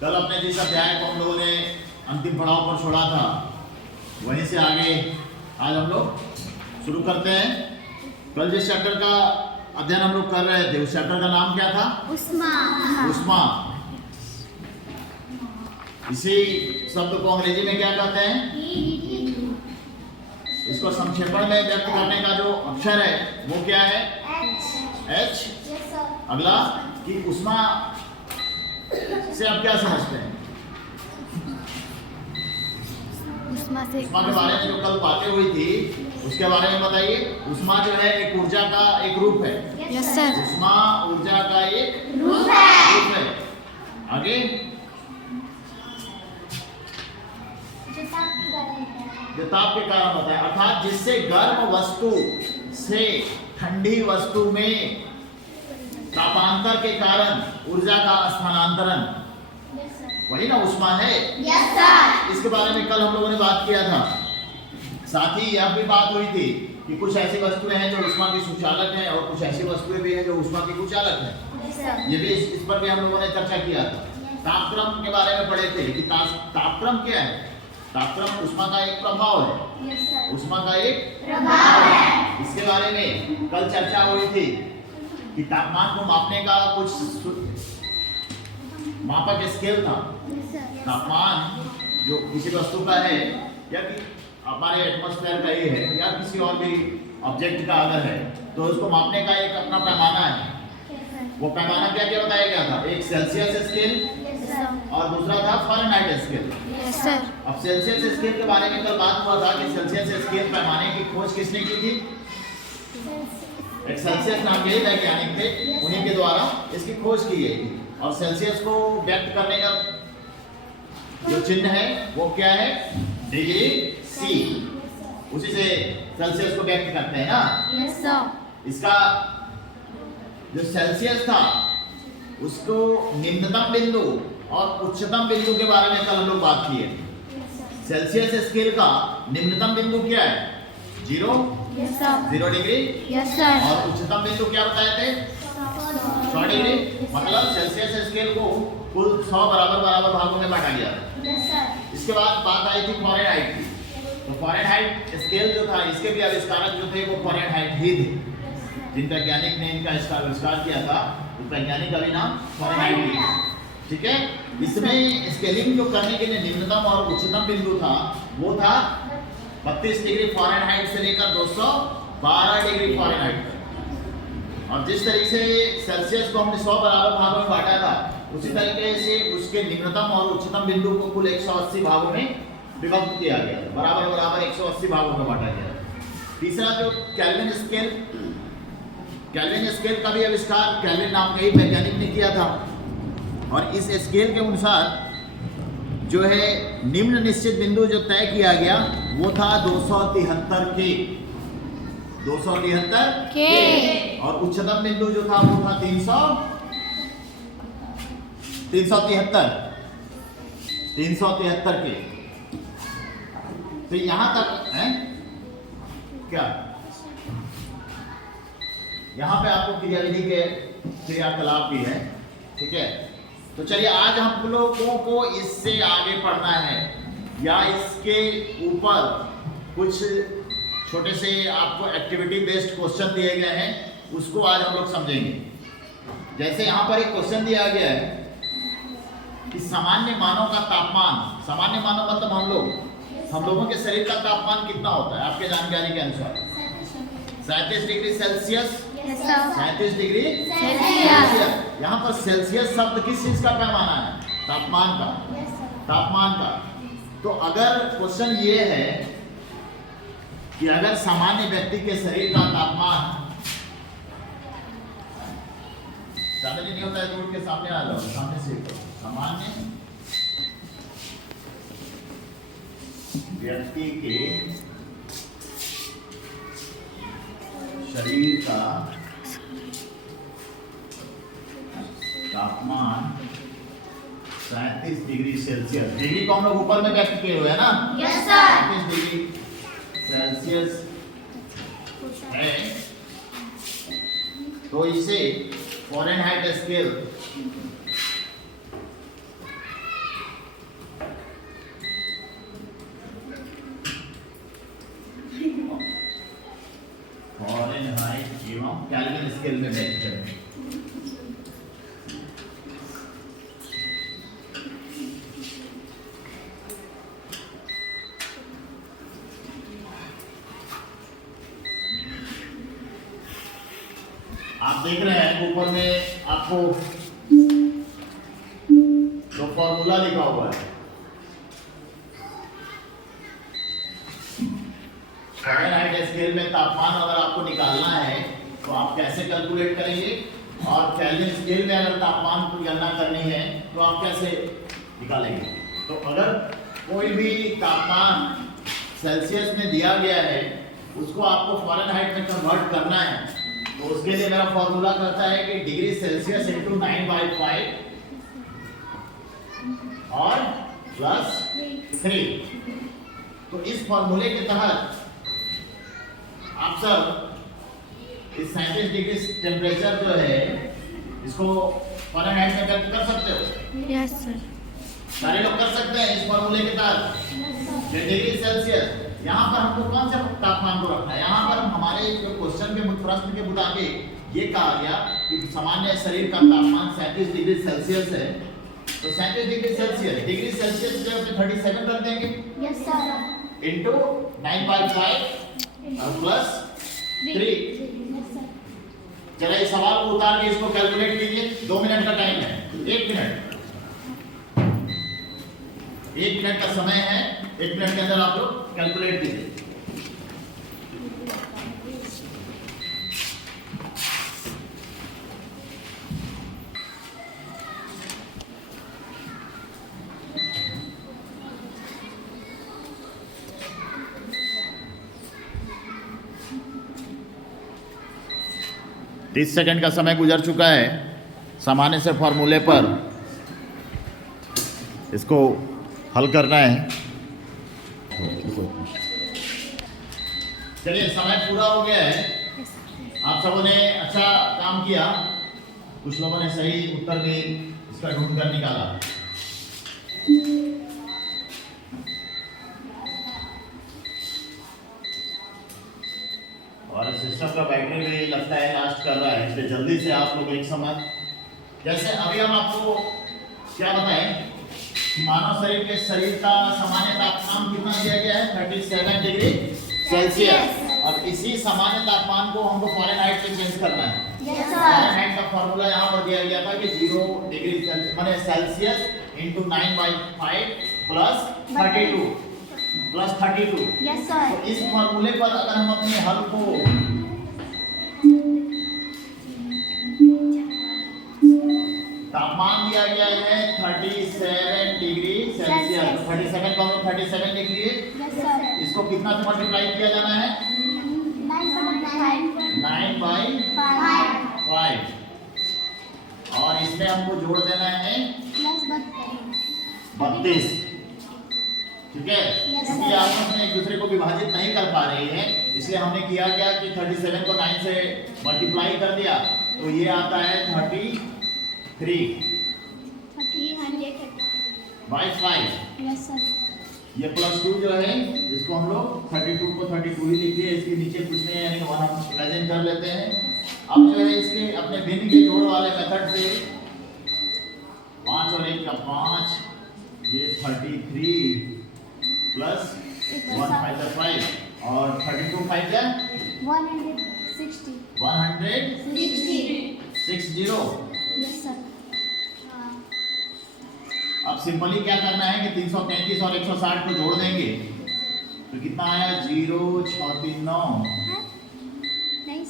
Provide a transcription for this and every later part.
कल अपने जिस अध्याय को हम लोगों ने अंतिम पड़ाव पर छोड़ा था वहीं से आगे आज हम लोग शुरू करते हैं। कल जिस चैप्टर का अध्ययन हम लोग कर रहे थे उस चैप्टर का नाम क्या था? उष्मा। इसी शब्द को अंग्रेजी में क्या कहते हैं? इसको संक्षेपण में व्यक्त करने का जो अक्षर है वो क्या है? H। अगला कि उष्मा से आप क्या समझते हैं? उष्मा के बारे में जो कल बातें हुई थी उसके बारे में बताइए। उष्मा जो है एक ऊर्जा का एक रूप है। Yes sir. उष्मा ऊर्जा का एक रूप है। आगे जो ताप के कारण होता है, अर्थात जिससे गर्म वस्तु से ठंडी वस्तु में तापांतर के कारण ऊर्जा का स्थानांतरण, वही ना उष्मा है। Yes sir. इसके बारे में कल हम लोगों ने बात किया था। साथ ही यह भी बात हुई थी कि कुछ ऐसी वस्तुएं हैं जो उष्मा की सुचालक हैं और कुछ ऐसी वस्तुएं भी हैं जो उष्मा की कुचालक हैं। ये भी इस पर भी हम लोगों ने चर्चा किया था। तापक्रम के बारे में पढ़े थे कि तापक्रम क्या है? तापक्रम उष्मा का एक प्रभाव है। उष्मा का एक प्रभाव है। इसके बारे में कल चर्चा हुई थी कि तापमान को मापने का कुछ मापक स्केल था। तापमान जो किसी वस्तु का है या कि हमारे एटमॉस्फेयर का ही है या किसी और भी ऑब्जेक्ट का अगर है तो उसको मापने का एक अपना पैमाना है। वो पैमाना क्या क्या बताया गया था? एक सेल्सियस स्केल और दूसरा था फ़ारेनहाइट स्केल। Yes sir. अब सेल्सियस स्केल के बारे में कल बात हुआ था कि सेल्सियस स्केल पैमाने की खोज किसने की थी? एक सेल्सियस नाम के वैज्ञानिक थे, उन्हीं के द्वारा इसकी खोज की गई थी। और सेल्सियस को व्यक्त करने का जो चिन्ह है वो क्या है? Degree C. उसी से सेल्सियस को व्यक्त करते हैं ना। Yes sir. इसका जो सेल्सियस था उसको निम्नतम बिंदु और उच्चतम बिंदु के बारे में कल हम लोग बात की है। सेल्सियस स्केल का निम्नतम बिंदु क्या है? 0 डिग्री। Yes sir. और उच्चतम बिंदु क्या बताए थे? 100 डिग्री। मतलब सेल्सियस स्केल को कुल 100 बराबर भागों में बांटा गया। इसके बाद बात आई थी फ़ारेनहाइट की। तो फ़ारेनहाइट स्केल जो था इसके भी आविष्कारक जो थे वो फ़ारेनहाइट ही थे। जिन वैज्ञानिक ने इनका आविष्कार किया था उस वैज्ञानिक का भी नाम फ़ारेनहाइट ही था। ठीक है। इसमें स्केलिंग जो करने के लिए निम्नतम और उच्चतम बिंदु था वो था 32 डिग्री फ़ारेनहाइट से लेकर 212 डिग्री फ़ारेनहाइट तक। और जिस तरीके से सेल्सियस को हमने 100 बराबर भागों में बांटा था उसी तरीके से उसके निम्नतम और उच्चतम बिंदु को कुल 180 भागों में विभक्त किया गया। बराबर 180 भागों में बांटा गया। तीसरा जो केल्विन स्केल का भी आविष्कार केल्विन नाम के ही वैज्ञानिक ने किया था। और इस स्केल के अनुसार जो है निम्न निश्चित बिंदु जो तय किया गया वो था 273 के। 273 के। और उच्चतम बिंदु जो था वो था 373 के। तो यहां तक है क्या? यहां पे आपको क्रियाविधि के क्रियाकलाप भी है। ठीक है। तो चलिए आज हम लोगों को इससे आगे पढ़ना है या इसके ऊपर कुछ छोटे से आपको एक्टिविटी बेस्ड क्वेश्चन दिए गए हैं, उसको आज हम लोग समझेंगे। जैसे यहाँ पर एक क्वेश्चन दिया गया है कि सामान्य मानव का तापमान, सामान्य मानव मतलब हम लोगों के शरीर का तापमान कितना होता है आपके जानकारी के अनुसार? 37 डिग्री सेल्सियस। 37 degree Celsius. यहाँ पर सेल्सियस शब्द किस चीज का पैमाना है? तापमान का। तापमान का। तो अगर क्वेश्चन ये है कि अगर सामान्य व्यक्ति के शरीर का तापमान, ज्यादा नहीं होता है तो उनके सामने आ जाओ, सामने से सामान्य व्यक्ति के शरीर का तापमान 37 डिग्री सेल्सियस। डिग्री को हम लोग ऊपर में व्यक्त किए हुए हैं ना? Yes sir. 37 डिग्री सेल्सियस है तो इसे फ़ारेनहाइट स्केल केल्विन स्केल में मेजर करेंगे। आप देख रहे हैं ऊपर में आपको जो फॉर्मूला लिखा हुआ है, फ़ारेनहाइट स्केल में तापमान अगर आपको निकालना है तो आप कैसे कैलकुलेट करेंगे, और केल्विन स्केल में अगर तापमान की गणना करनी है तो आप कैसे निकालेंगे। तो अगर कोई भी तापमान सेल्सियस में दिया गया है उसको आपको फ़ारेनहाइट में कन्वर्ट करना है, तो उसके लिए मेरा फॉर्मूला कहता है कि डिग्री सेल्सियस इंटू 9/5 और प्लस 3। तो इस फॉर्मूले के तहत आप सब इस 37 डिग्री टेम्परेचर जो है इसको फ़ारेनहाइट में व्यक्त कर सकते हो। Yes sir. सारे लोग कर सकते हैं इस फॉर्मूले के तहत। डिग्री सेल्सियस यहाँ पर हमको कौन से तापमान को रखना है, यहाँ पर हमारे जो क्वेश्चन के प्रश्न के मुताबिक ये कहा गया कि सामान्य शरीर का तापमान 37 डिग्री सेल्सियस है, तो 37 डिग्री सेल्सियस डिग्री सेल्सियस की जगह पे 37 रख देंगे। Yes sir. इंटू 9/5 और प्लस 3। चलिए इस सवाल को उतार के इसको कैलकुलेट कीजिए। 2 मिनट का टाइम है, 1 मिनट का समय है। 1 मिनट के अंदर आप लोग कैलकुलेट कीजिए। तीस सेकंड का समय गुजर चुका है। सामान्य से फॉर्मूले पर इसको हल करना है। चलिए समय पूरा हो गया है। आप सबों ने अच्छा काम किया। कुछ लोगों ने सही उत्तर भी इसका ढूंढ कर निकाला। और सिस्टम का बैटरी भी लगता है लास्ट कर रहा है, इसलिए जल्दी से आप लोग एक समय, जैसे अभी हम आपको क्या बताएं कि मानव शरीर के शरीर का सामान्य तापमान कितना दिया गया है 37 डिग्री सेल्सियस, और इसी सामान्य तापमान को हमको फ़ारेनहाइट में चेंज करना है। फ़ारेनहाइट का फॉर्मूला यहाँ पर दिया गया था कि 0 डिग्री माने Celsius into 9/5 plus 32। Yes sir. तो इस फॉर्मूले पर अगर हम अपने हल को तापमान दिया गया है 37 डिग्री सेल्सियस, 37 को हम 37 लिख लिए। Yes sir. इसको कितना से मल्टीप्लाई किया जाना है 9/5 और इसमें हमको जोड़ देना है प्लस 32। ठीक है, क्योंकि आपस में एक दूसरे को विभाजित नहीं कर पा रहे हैं, इसलिए हमने किया क्या कि 37 को 9 से मल्टीप्लाई कर दिया, तो ये आता है 33/5। Yes sir. ये +2 जो है जिसको हम लोग 32 को 32 ही लिख दिए, इसके नीचे कुछ नहीं है, यानी 1 हम प्रेजेंट कर लेते हैं। अब जो है इसके अपने भिन्न के जोड़ वाले मेथड से 5 और 1 का 5, ये 33 प्लस 1 5 और 32 5 क्या 160। 160। Yes sir. अब सिंपली क्या करना है कि 333 और 160 को जोड़ देंगे तो कितना आया 0 6 3 9। नहीं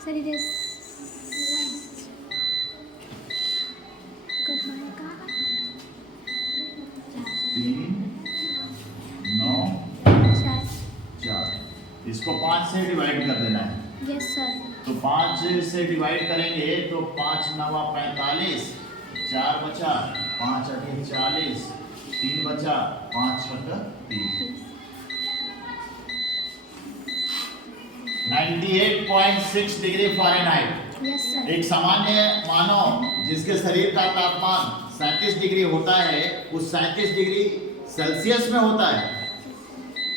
सर इधर कब आएगा 3 9 4। इसको 5 से डिवाइड कर देना है। Yes sir. तो 5 से डिवाइड करेंगे तो 5 9 45, 4 बचा, 5 8 40, 3 बचा, 5 6 30। 98.6 डिग्री फ़ारेनहाइट। Yes sir. एक सामान्य मानव जिसके शरीर का तापमान 37 डिग्री होता है, उस 37 डिग्री सेल्सियस में होता है।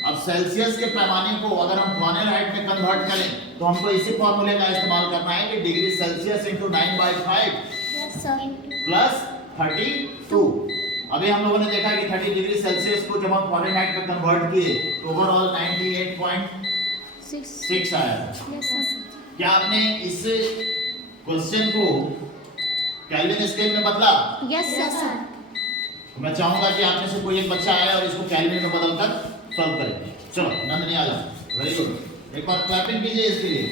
अब अब सेल्सियस के पैमाने को अगर हम फारेनहाइट में कन्वर्ट करें तो हमको इसी फॉर्मूले का इस्तेमाल करना है कि degree Celsius into 9/5 Yes, sir. Plus 32। अभी हम लोगों ने देखा कि 30 डिग्री सेल्सियस को जब हम फारेनहाइट में कन्वर्ट किए तो ओवरऑल 98.6 आया। Yes, sir. क्या आपने इस क्वेश्चन को केल्विन स्केल में बदला? Yes, sir. तो मैं चाहूंगा कि आप में से कोई एक बच्चा आए और इसको केल्विन में बदलकर सॉल्व करे। चलो नंदनी आ जाओ, वेरी गुड। एक बार क्लैपिंग कीजिए इसके लिए।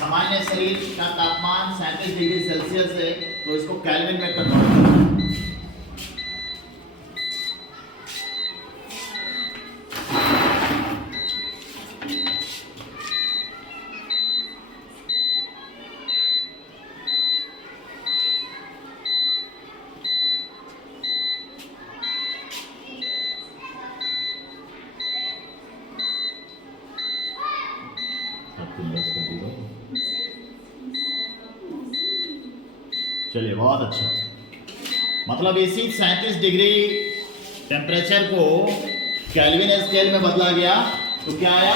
सामान्य शरीर का तापमान 37 डिग्री सेल्सियस है, तो इसको केल्विन में कन्वर्ट करो। चलिए बहुत अच्छा। मतलब इसी 37 डिग्री टेम्परेचर को केल्विन स्केल में बदला गया तो क्या आया?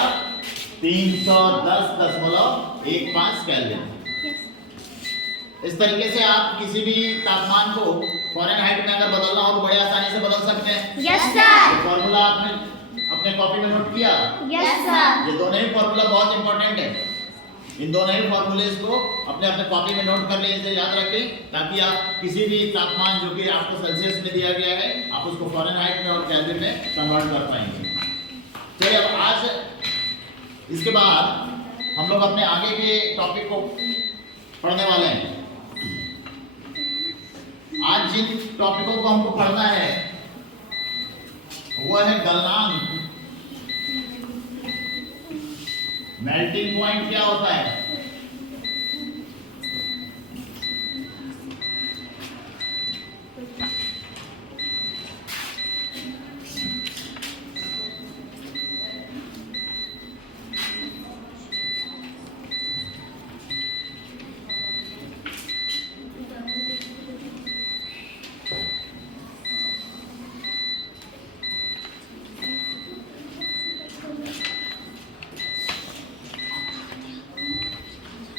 310.15 केल्विन। Yes. इस तरीके से आप किसी भी तापमान को फारेनहाइट में अगर बदलना हो तो बड़े आसानी से बदल सकते हैं। Yes, sir. फॉर्मूला आपने अपने कॉपी में नोट किया? Yes, sir. ये दोनों ही फॉर्मूला बहुत इंपॉर्टेंट है। इन दोनों ही फॉर्मूलेस को अपने अपने कॉपी में नोट कर लें, इसे याद रखें, ताकि आप किसी भी तापमान जो कि आपको सेल्सियस में दिया गया है आप उसको फारेनहाइट में और केल्विन में कन्वर्ट कर पाएंगे। चलिए अब आज इसके बाद हम लोग अपने आगे के टॉपिक को पढ़ने वाले हैं। आज जिन टॉपिकों को हमको पढ़ना है वो है गलनांक। मेल्टिंग पॉइंट क्या होता है?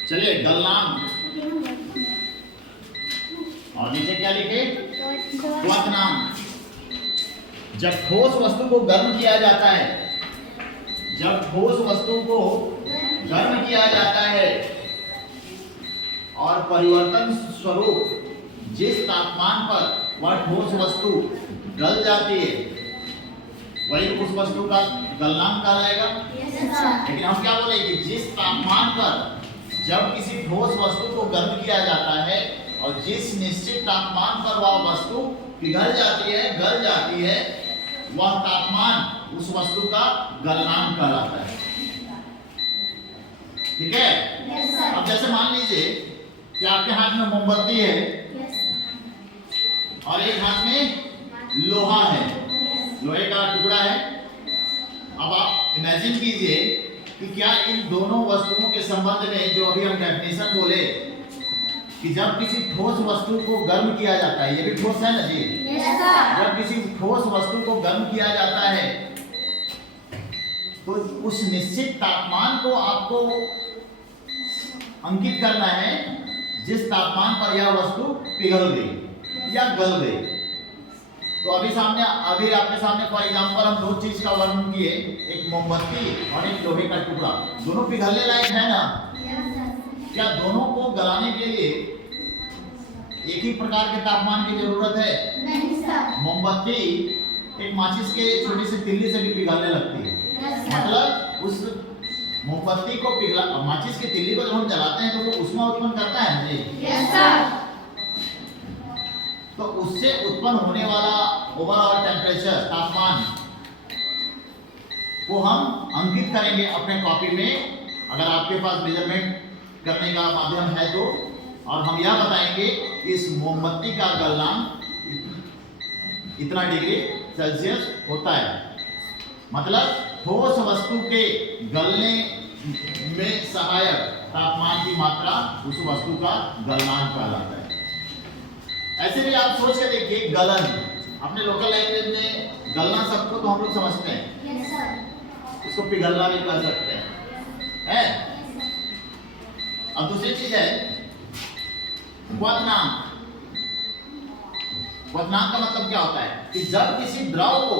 चलिए गलनांक, और नीचे क्या लिखे? क्वथनांक। जब ठोस वस्तु को गर्म किया जाता है, जब ठोस वस्तु को गर्म किया जाता है और परिवर्तन स्वरूप जिस तापमान पर वह ठोस वस्तु गल जाती है वही उस वस्तु का गलनांक कहलाएगा। लेकिन हम क्या बोले कि जिस तापमान पर जब किसी ठोस वस्तु को गर्म किया जाता है और जिस निश्चित तापमान पर वह वस्तु पिघल जाती है, गल जाती है, वह तापमान उस वस्तु का गलनांक कहलाता है। ठीक है? Yes, sir. अब जैसे मान लीजिए कि आपके हाथ में मोमबत्ती है Yes, sir. और एक हाथ में लोहा है, लोहे का टुकड़ा है। अब आप इमेजिन कीजिए कि क्या इन दोनों वस्तुओं के संबंध में जो अभी हम डेफिनेशन बोले कि जब किसी ठोस वस्तु को गर्म किया जाता है, ये भी ठोस है ना जी? Yes, sir. जब किसी ठोस वस्तु को गर्म किया जाता है तो उस निश्चित तापमान को आपको अंकित करना है जिस तापमान पर यह वस्तु पिघल गई या गल गई। तो अभी आपके सामने फॉर एग्जांपल हम दो चीज का वर्णन किए, एक मोमबत्ती और एक लोहे का टुकड़ा। दोनों पिघलने लायक है ना? Yes, sir. क्या दोनों को गलाने के लिए एक ही प्रकार के तापमान की जरूरत है? नहीं, sir. मोमबत्ती एक माचिस के छोटी सी तिल्ली से भी पिघलने लगती है। Yes, sir. मतलब उस मोमबत्ती को पिघला, माचिस की तिल्ली को जब हम जलाते हैं तो वो ऊष्मा उत्पन्न करता है जी। Yes, sir. तो उससे उत्पन्न होने वाला ओवरऑल टेम्परेचर, तापमान को हम अंकित करेंगे अपने कॉपी में, अगर आपके पास मेजरमेंट करने का माध्यम है तो। और हम यह बताएंगे कि इस मोमबत्ती का गलनांक इतना डिग्री सेल्सियस होता है। मतलब ठोस वस्तु के गलने में सहायक तापमान की मात्रा उस वस्तु का गलनांक कहलाता है। ऐसे भी आप सोच के देखिए, गलन, अपने लोकल लैंग्वेज में गलना सबको तो हम लोग समझते हैं, Yes, sir. इसको पिघलना भी कर सकते हैं, है? अब दूसरी चीज है क्वथनांक। क्वथनांक का मतलब क्या होता है कि जब किसी द्रव को,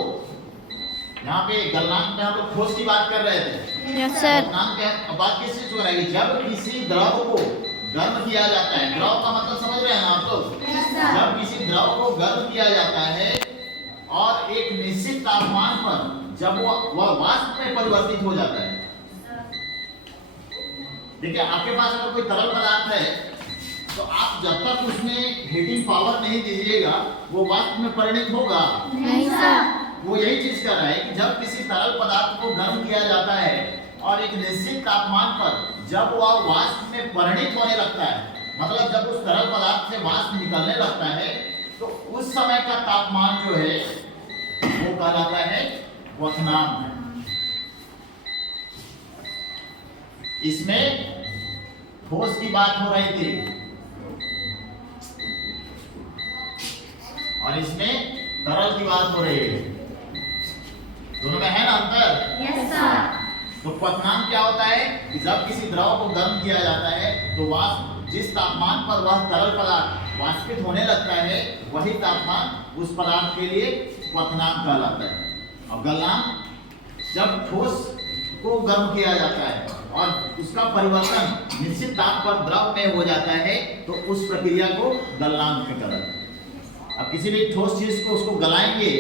यहाँ पे गलनांक में हम लोग ठोस की बात कर रहे थे, यस सर। क्वथनांक के बात किस चीज को रहेगी, जब किसी द्रव को गर्म किया जाता है, द्रव का मतलब समझ रहे हैं ना आप लोग, Yes, sir. जब किसी द्रव को गर्म किया जाता है और एक निश्चित तापमान पर जब वह वाष्प में परिवर्तित हो जाता है। देखिए आपके पास अगर कोई तरल पदार्थ है तो आप जब तक उसमें हीटिंग पावर नहीं दीजिएगा वो वाष्प में परिणत होगा नहीं सर। वो यही चीज कर रहा है कि जब किसी तरल पदार्थ को गर्म किया जाता है और एक निश्चित तापमान पर जब वह वाष्प में परिणत होने लगता है, मतलब जब उस तरल पदार्थ से वाष्प निकलने लगता है तो उस समय का तापमान जो है वो कहलाता है क्वथनांक। इसमें ठोस की बात हो रही थी और इसमें तरल की बात हो रही है, दोनों में है ना अंतर। Yes, sir. तो क्वथनांक क्या होता है कि जब किसी द्रव को गर्म किया जाता है तो वाष्प जिस तापमान पर वह तरल पदार्थ वाष्पित होने लगता है वही तापमान उस पदार्थ के लिए क्वथनांक कहलाता है। अब गलनांक, जब ठोस को गर्म किया जाता है और उसका परिवर्तन निश्चित ताप पर द्रव में हो जाता है तो उस प्रक्रिया को गलनांक में कहलाता है। अब किसी भी ठोस चीज को उसको गलाएंगे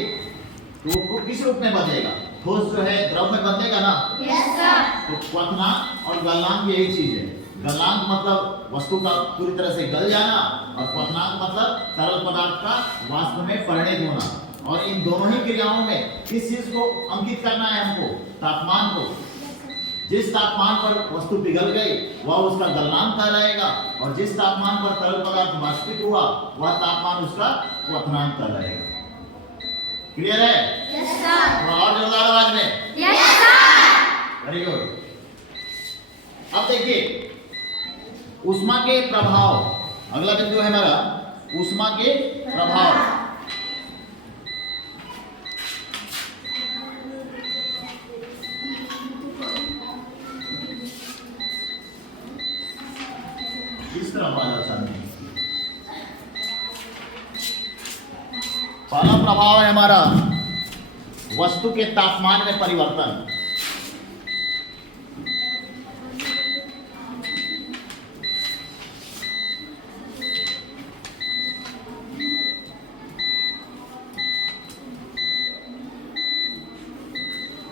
तो वो किस रूप में बदलेगा, ठोस जो है द्रव में बदलेगा ना। Yes, sir. तो क्वथनांक और गलनांक यही चीज है। गलनांक मतलब वस्तु का पूरी तरह से गल जाना और क्वथनांक मतलब तरल पदार्थ का वाष्प में परिणत होना। और इन दोनों ही क्रियाओं में किस चीज को अंकित करना है हमको, तापमान को। जिस तापमान पर वस्तु पिघल गई वह उसका गलनांक कहलाएगा और जिस तापमान पर तरल पदार्थ वाष्पित हुआ वह तापमान उसका क्वथनांक कहलाएगा। क्लियर है? Yes, sir. थोड़ा और जोरदार आवाज में। Yes, sir. Very good. अब देखिए ऊष्मा के प्रभाव, अगला बिंदु है हमारा ऊष्मा के प्रभाव। इस तरह वाला चाहते हैं। पहला प्रभाव है हमारा वस्तु के तापमान में परिवर्तन।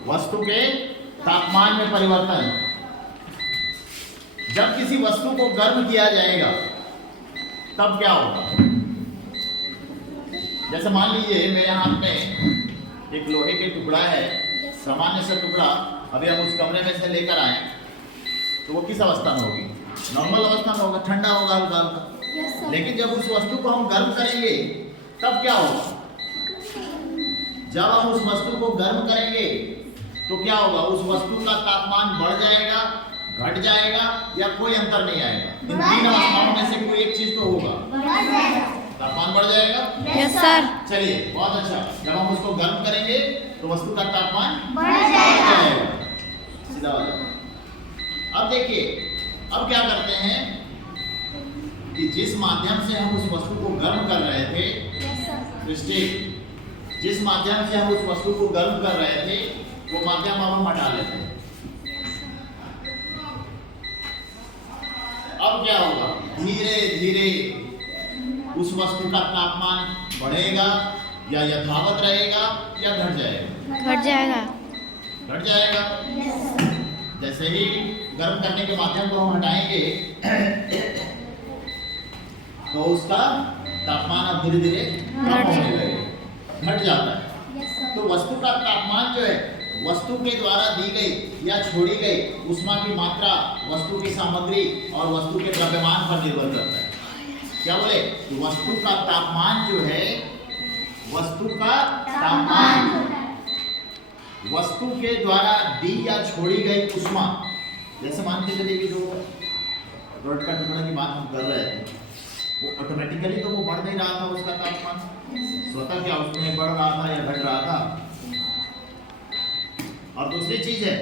वस्तु के तापमान में परिवर्तन, जब किसी वस्तु को गर्म किया जाएगा तब क्या होगा। जैसे मान लीजिए मेरे हाथ में एक लोहे के टुकड़ा है, सामान्य सा टुकड़ा, अभी हम उस कमरे में से लेकर आए तो वो किस अवस्था में होगी, नॉर्मल अवस्था में होगा, ठंडा होगा हल्का हल्का। Yes, sir. लेकिन जब उस वस्तु को हम गर्म करेंगे तब क्या होगा, जब हम उस वस्तु को गर्म करेंगे तो क्या होगा, उस वस्तु का तापमान बढ़ जाएगा, घट जाएगा या कोई अंतर नहीं आएगा। इन तीन अवस्थाओं में से कोई एक चीज तो होगा, बढ़ जाएगा। तापमान बढ़ जाएगा। Yes sir. चलिए बहुत अच्छा, जब हम उसको गर्म करेंगे तो वस्तु का तापमान बढ़ जाएगा। सीधा वाला। अब देखिए अब क्या करते हैं कि जिस माध्यम से हम उस वस्तु को गर्म कर रहे थे, Yes, sir. सृष्टि जिस माध्यम से हम उस वस्तु को गर्म कर रहे थे वो माध्यम अब हम हटा लेते हैं। अब क्या होगा, धीरे धीरे उस वस्तु का तापमान बढ़ेगा या यथावत रहेगा या घट जाएगा। घट जाएगा। घट जाएगा। Yes, sir. जैसे ही गर्म करने के माध्यम को हम हटाएंगे तो उसका तापमान अब धीरे धीरे कम होने लगेगा, घट जाता है। Yes, sir. तो वस्तु का तापमान जो है वस्तु के द्वारा दी गई या छोड़ी गई ऊष्मा की मात्रा वस्तु की सामग्री और वस्तु के द्रव्यमान पर निर्भर करता है। क्या बोले, तो वस्तु का तापमान जो है, वस्तु का तापमान वस्तु के द्वारा दी या छोड़ी गई ऊष्मा, जैसे मान के चलिए कि जो रॉड का टुकड़ा की बात हम कर रहे थे, वो ऑटोमेटिकली तो वो बढ़ नहीं रहा था उसका तापमान, स्वतः क्या उसमें बढ़ रहा था या घट रहा था। और दूसरी चीज है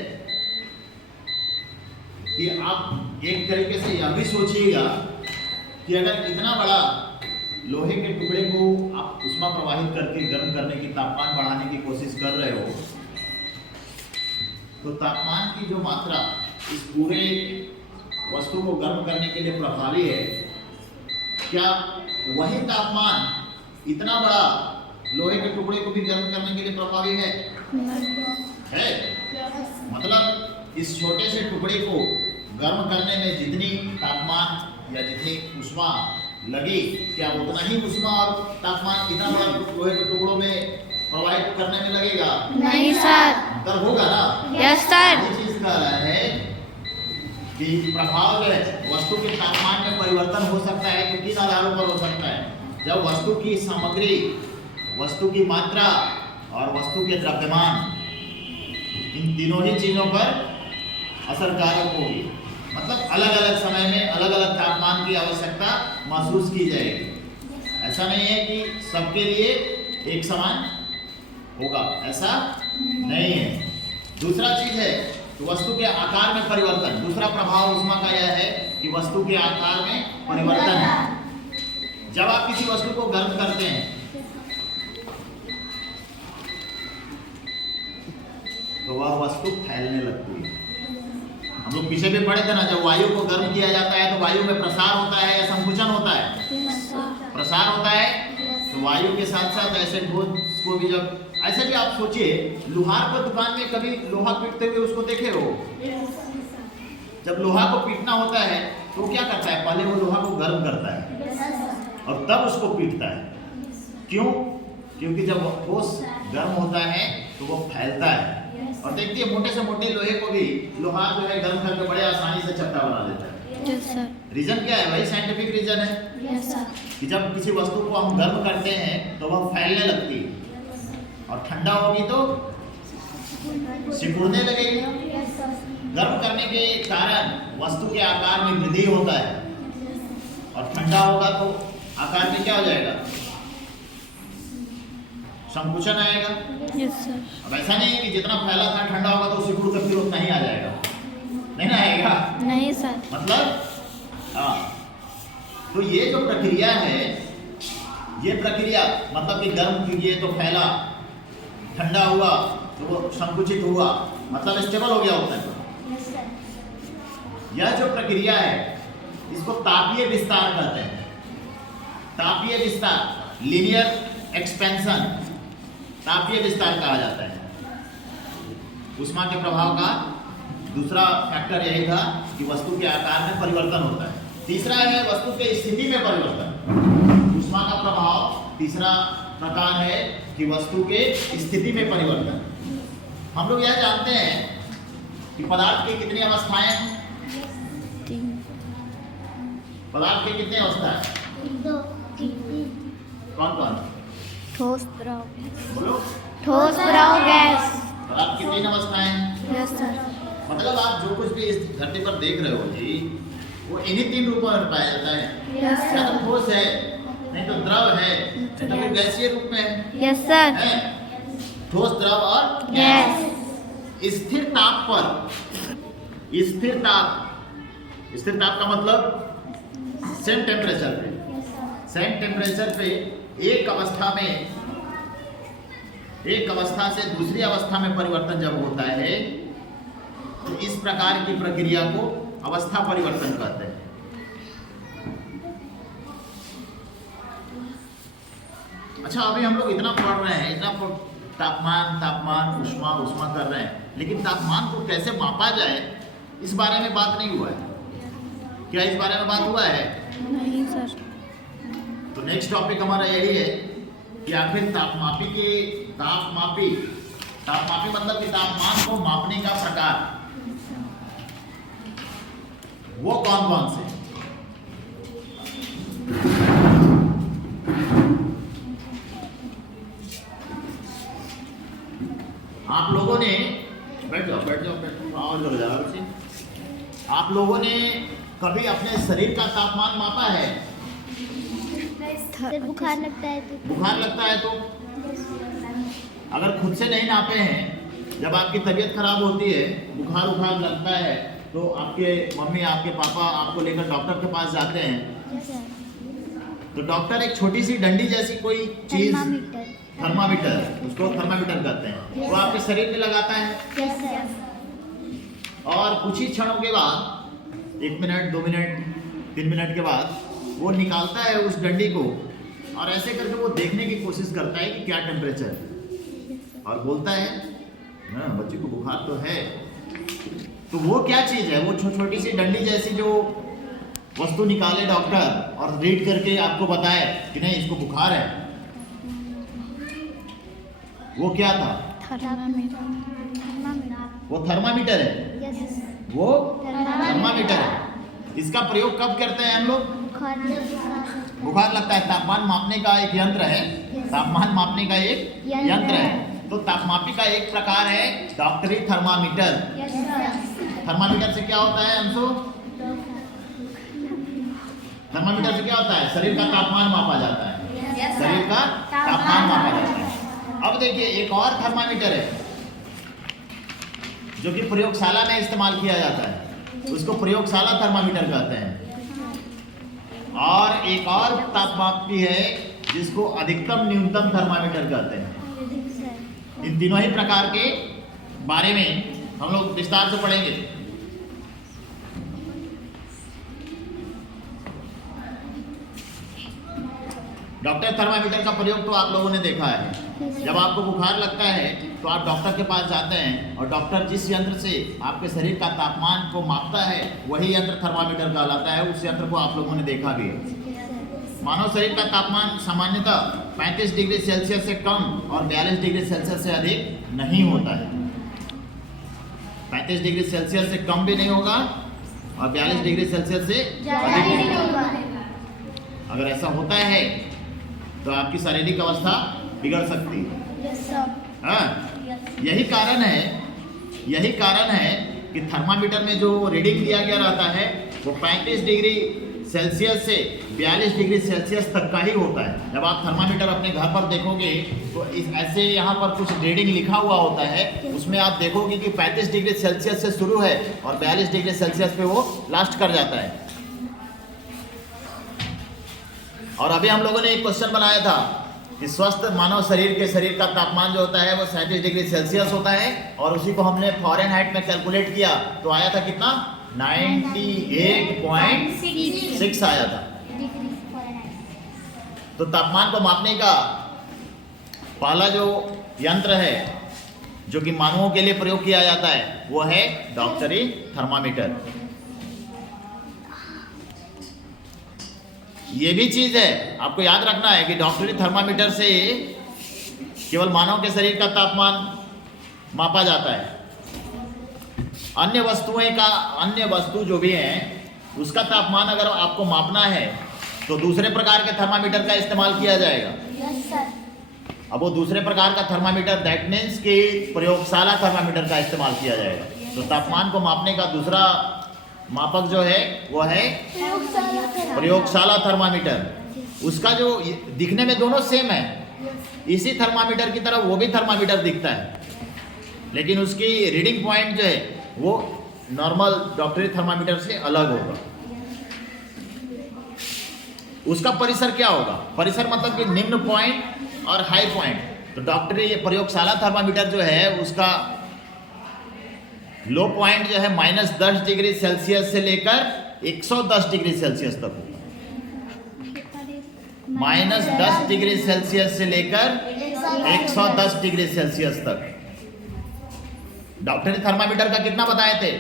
कि आप एक तरीके से यह भी सोचिएगा कि अगर इतना बड़ा लोहे के टुकड़े को आप उष्मा प्रवाहित करके गर्म करने की, तापमान बढ़ाने की कोशिश कर रहे हो, तो तापमान की जो मात्रा इस पूरे वस्तु को गर्म करने के लिए प्रभावी है, क्या वही तापमान इतना बड़ा लोहे के टुकड़े को भी गर्म करने के लिए प्रभावी है? मतलब इस छोटे से टुकड़े को गर्म करने में जितनी तापमान या जितनी उष्मा लगी, क्या उतना ही उष्मा और तापमान इतना बड़ा लोहे के टुकड़ों में प्रवाहित करने में लगेगा? नहीं सर। अंतर होगा ना? Yes sir. ये चीज कह रहा है कि प्रभाव जो है वस्तु के तापमान में परिवर्तन हो सकता है। तो किन आधारों पर हो सकता है? जब वस्तु की सामग्री, वस्तु की मात्रा और वस्तु के द्रव्यमान, इन तीनों ही चीजों पर असरकारक होगी। मतलब अलग अलग समय में अलग अलग तापमान की आवश्यकता महसूस की जाएगी। ऐसा नहीं है कि सबके लिए एक समान होगा, ऐसा नहीं है। दूसरा चीज है वस्तु के आकार में परिवर्तन। दूसरा प्रभाव उष्मा का यह है कि वस्तु के आकार में परिवर्तन है। जब आप किसी वस्तु को गर्म करते हैं तो वह वस्तु फैलने लगती है। हम लोग पीछे भी पढ़े थे ना, जब वायु को गर्म किया जाता है तो वायु में प्रसार होता है या संकुचन होता है? प्रसार होता है। तो वायु के साथ साथ ऐसे ठोस को भी, जब ऐसे भी आप सोचिए, लोहार को दुकान में कभी लोहा पीटते हुए उसको देखे हो? जब लोहा को पीटना होता है तो वो क्या करता है? पहले वो लोहा को गर्म करता है और तब उसको पीटता है। क्यों? क्योंकि जब वो ठोस गर्म होता है तो वो फैलता है। और देखिए मोटे से मोटे लोहे को भी लोहार जो है गर्म करके बड़े आसानी से चट्टा बना देता है। Yes sir. रीजन क्या है? वही साइंटिफिक रीजन है। Yes sir. कि जब किसी वस्तु को हम गर्म करते हैं तो वह फैलने लगती है और ठंडा होगी तो सिकुड़ने लगेगी। गर्म करने के कारण वस्तु के आकार में वृद्धि होता है और ठंडा होगा तो आकार में क्या हो जाएगा? संकुचन आएगा। Yes sir. अब ऐसा नहीं है कि जितना फैला था ठंडा होगा तो सिकुड़ कर फिर उतना ही आ जाएगा, नहीं ना आएगा। नहीं सर। मतलब तो ये जो प्रक्रिया है, ये प्रक्रिया मतलब कि गर्म कीजिए तो फैला, ठंडा हुआ तो वो संकुचित हुआ, मतलब स्टेबल हो गया उतना पर। यह जो प्रक्रिया है इसको तापीय विस्तार कहते हैं। तापीय विस्तार, लीनियर एक्सपेंशन, तापीय विस्तार कहा जाता है। उष्मा के प्रभाव का दूसरा फैक्टर यही था कि वस्तु के आकार में परिवर्तन होता है। तीसरा है वस्तु के स्थिति में परिवर्तन। उष्मा का प्रभाव तीसरा प्रकार है कि वस्तु के स्थिति में परिवर्तन। हम लोग यह जानते हैं कि पदार्थ की कितनी अवस्थाएं हैं? 3। पदार्थ की कितनी अवस्था है? 2। कौन कौन? ठोस, द्रव, बोलो। ठोस, द्रव, गैस। पदार्थ की 3 अवस्थाएं हैं। Yes sir. मतलब आप जो कुछ भी इस धरती पर देख रहे हो जी, वो इन्हीं 3 रूपों में पाया जाता है। यस या सर। तो ठोस है, नहीं तो द्रव है, नहीं तो फिर गैसीय रूप में है। Yes sir. हैं? ठोस, द्रव और गैस। स्थिर ताप पर, स्थिर ताप का मतलब सेम टेम्परेचर पे, सेम टेम्परेचर पे एक अवस्था से दूसरी अवस्था में परिवर्तन जब होता है तो इस प्रकार की प्रक्रिया को अवस्था परिवर्तन कहते हैं। अच्छा, अभी हम लोग इतना पढ़ रहे हैं, इतना तापमान उष्मा कर रहे हैं, लेकिन तापमान को कैसे मापा जाए इस बारे में बात नहीं हुआ है। क्या इस बारे में बात हुआ है? नहीं सर। तो नेक्स्ट टॉपिक हमारा यही है कि आखिर तापमापी मतलब कि तापमान को मापने का प्रकार वो कौन कौन से? आप लोगों ने बैठ जाओ आवाज लग जा रहा। आप लोगों ने कभी अपने शरीर का तापमान मापा है? सर बुखार लगता है तो बुखार लगता है तो अगर खुद से नहीं नापे हैं, जब आपकी तबीयत खराब होती है, बुखार उखार लगता है, तो आपके मम्मी आपके पापा आपको लेकर डॉक्टर के पास जाते हैं, तो डॉक्टर एक छोटी सी डंडी जैसी कोई चीज, थर्मामीटर, उसको थर्मामीटर कहते हैं, वो आपके शरीर में लगाता है और कुछ ही क्षणों के बाद 1 मिनट 2 मिनट 3 मिनट के बाद वो निकालता है उस डंडी को और ऐसे करके वो देखने की कोशिश करता है कि क्या टेम्परेचर है और बोलता है हाँ बच्चे को बुखार तो है। तो वो क्या चीज़ है, वो छोटी सी डंडी जैसी जो वस्तु निकाले डॉक्टर और रीड करके आपको बताए कि नहीं इसको बुखार है, वो क्या था? वो थर्मामीटर है, वो थर्मामीटर है। इसका प्रयोग कब करते हैं हम लोग? बुखार लगता है, तापमान मापने का एक यंत्र है, तापमान मापने का एक यंत्र है। तो तापमापी का एक प्रकार है डॉक्टरी थर्मामीटर। थर्मामीटर से क्या होता है अंशु? थर्मामीटर से क्या होता है? शरीर का तापमान मापा जाता है, शरीर का तापमान मापा जाता है। अब देखिए एक और थर्मामीटर है जो कि प्रयोगशाला में इस्तेमाल किया जाता है, उसको प्रयोगशाला थर्मामीटर कहते हैं। और एक और तापमापी है जिसको अधिकतम न्यूनतम थर्मामीटर कहते हैं। इन तीनों ही प्रकार के बारे में हम लोग विस्तार से पढ़ेंगे। डॉक्टर थर्मामीटर का प्रयोग तो आप लोगों ने देखा है। जब आपको बुखार लगता है तो आप डॉक्टर के पास जाते हैं और डॉक्टर जिस यंत्र से आपके शरीर का तापमान को मापता है वही यंत्र थर्मामीटर कहलाता है। उस यंत्र को आप लोगों ने देखा भी है। मानव शरीर का तापमान सामान्यतः 35 डिग्री सेल्सियस से कम और 42 डिग्री सेल्सियस से अधिक नहीं होता है। 35 डिग्री सेल्सियस से कम भी नहीं होगा और 42 डिग्री सेल्सियस से अधिक भी नहीं होगा। अगर ऐसा होता है तो आपकी शारीरिक अवस्था बिगड़ सकती है। हाँ, यही कारण है कि थर्मामीटर में जो रीडिंग दिया गया रहता है वो 35 डिग्री सेल्सियस से 42 डिग्री सेल्सियस तक का ही होता है। जब आप थर्मामीटर अपने घर पर देखोगे तो ऐसे यहाँ पर कुछ रीडिंग लिखा हुआ होता है, उसमें आप देखोगे कि 35 डिग्री सेल्सियस से शुरू है और 42 डिग्री सेल्सियस पे वो लास्ट कर जाता है। और अभी हम लोगों ने एक क्वेश्चन बनाया था कि स्वस्थ मानव शरीर का तापमान जो होता है वो 37 डिग्री सेल्सियस होता है और उसी को हमने फ़ारेनहाइट में कैलकुलेट किया तो आया था कितना? 98.6 आया था। तो तापमान को मापने का पहला जो यंत्र है जो कि मानवों के लिए प्रयोग किया जाता है वो है डॉक्टरी थर्मामीटर। ये भी चीज है आपको याद रखना है कि डॉक्टरी थर्मामीटर से केवल मानव के शरीर का तापमान मापा जाता है। अन्य वस्तु जो भी है उसका तापमान अगर आपको मापना है तो दूसरे प्रकार के थर्मामीटर का इस्तेमाल किया जाएगा। अब वो दूसरे प्रकार का थर्मामीटर दैट मीन्स कि प्रयोगशाला थर्मामीटर का इस्तेमाल किया जाएगा। तो तापमान को मापने का दूसरा मापक जो है वो है प्रयोगशाला थर्मामीटर। उसका जो दिखने में दोनों सेम है, इसी थर्मामीटर की तरह वो भी थर्मामीटर दिखता है, लेकिन उसकी रीडिंग पॉइंट जो है वो नॉर्मल डॉक्टरी थर्मामीटर से अलग होगा। उसका परिसर क्या होगा? परिसर मतलब कि निम्न पॉइंट और हाई पॉइंट। तो डॉक्टरी प्रयोगशाला थर्मामीटर जो है उसका लो पॉइंट जो है -10 डिग्री सेल्सियस से लेकर 110 डिग्री सेल्सियस तक होगा। -10 डिग्री सेल्सियस से लेकर 110 डिग्री सेल्सियस तक। डॉक्टरी थर्मामीटर का कितना बताए थे?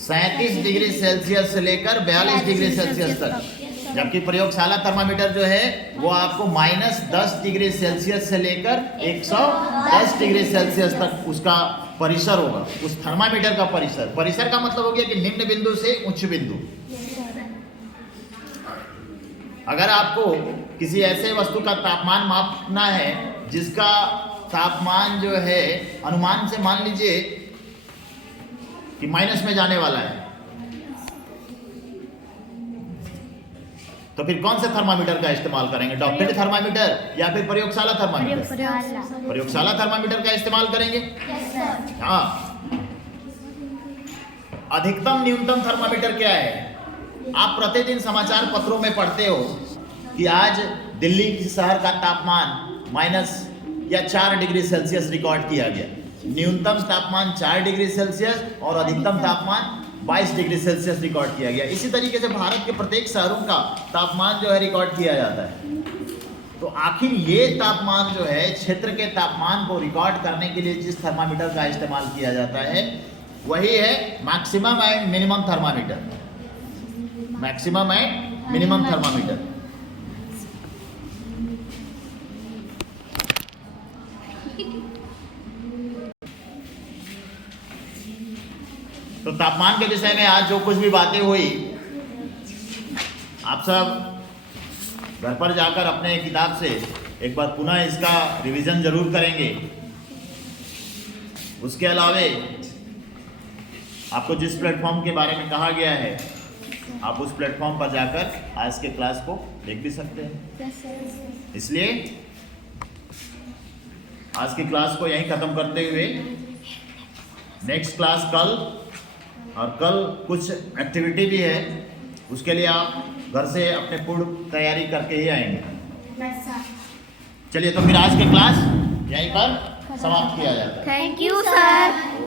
37 डिग्री सेल्सियस से लेकर 42 डिग्री सेल्सियस तक। जबकि प्रयोगशाला थर्मामीटर जो है वो आपको -10 डिग्री सेल्सियस से लेकर 110 डिग्री सेल्सियस तक उसका परिसर होगा। उस थर्मामीटर का परिसर का मतलब हो गया कि निम्न बिंदु से उच्च बिंदु। अगर आपको किसी ऐसे वस्तु का तापमान मापना है जिसका तापमान जो है अनुमान से मान लीजिए कि माइनस में जाने वाला है, तो फिर कौन से थर्मामीटर का इस्तेमाल करेंगे? डॉक्टरी थर्मामीटर या फिर प्रयोगशाला थर्मामीटर? प्रयोगशाला थर्मामीटर का इस्तेमाल करेंगे। हाँ। अधिकतम न्यूनतम थर्मामीटर क्या है? आप प्रतिदिन समाचार पत्रों में पढ़ते हो कि आज दिल्ली शहर का तापमान माइनस या 4 डिग्री सेल्सियस रिकॉर्ड किया गया। न्यूनतम तापमान 4 डिग्री सेल्सियस और अधिकतम तापमान 22 डिग्री सेल्सियस रिकॉर्ड किया गया। इसी तरीके से भारत के प्रत्येक शहरों का तापमान जो है रिकॉर्ड किया जाता है। तो आखिर ये तापमान जो है, क्षेत्र के तापमान को रिकॉर्ड करने के लिए जिस थर्मामीटर का इस्तेमाल किया जाता है वही है maximum and minimum thermometer. Maximum and minimum thermometer. तो तापमान के विषय में आज जो कुछ भी बातें हुई, आप सब घर पर जाकर अपने किताब से एक बार पुनः इसका रिवीजन जरूर करेंगे। उसके अलावे आपको जिस प्लेटफॉर्म के बारे में कहा गया है, आप उस प्लेटफॉर्म पर जाकर आज के क्लास को देख भी सकते हैं। इसलिए आज की क्लास को यहीं खत्म करते हुए नेक्स्ट क्लास कल, और कल कुछ एक्टिविटी भी है, उसके लिए आप घर से अपने पूर्ण तैयारी करके ही आएंगे। चलिए, तो फिर आज की क्लास यहीं पर समाप्त किया जाता है। Thank you sir.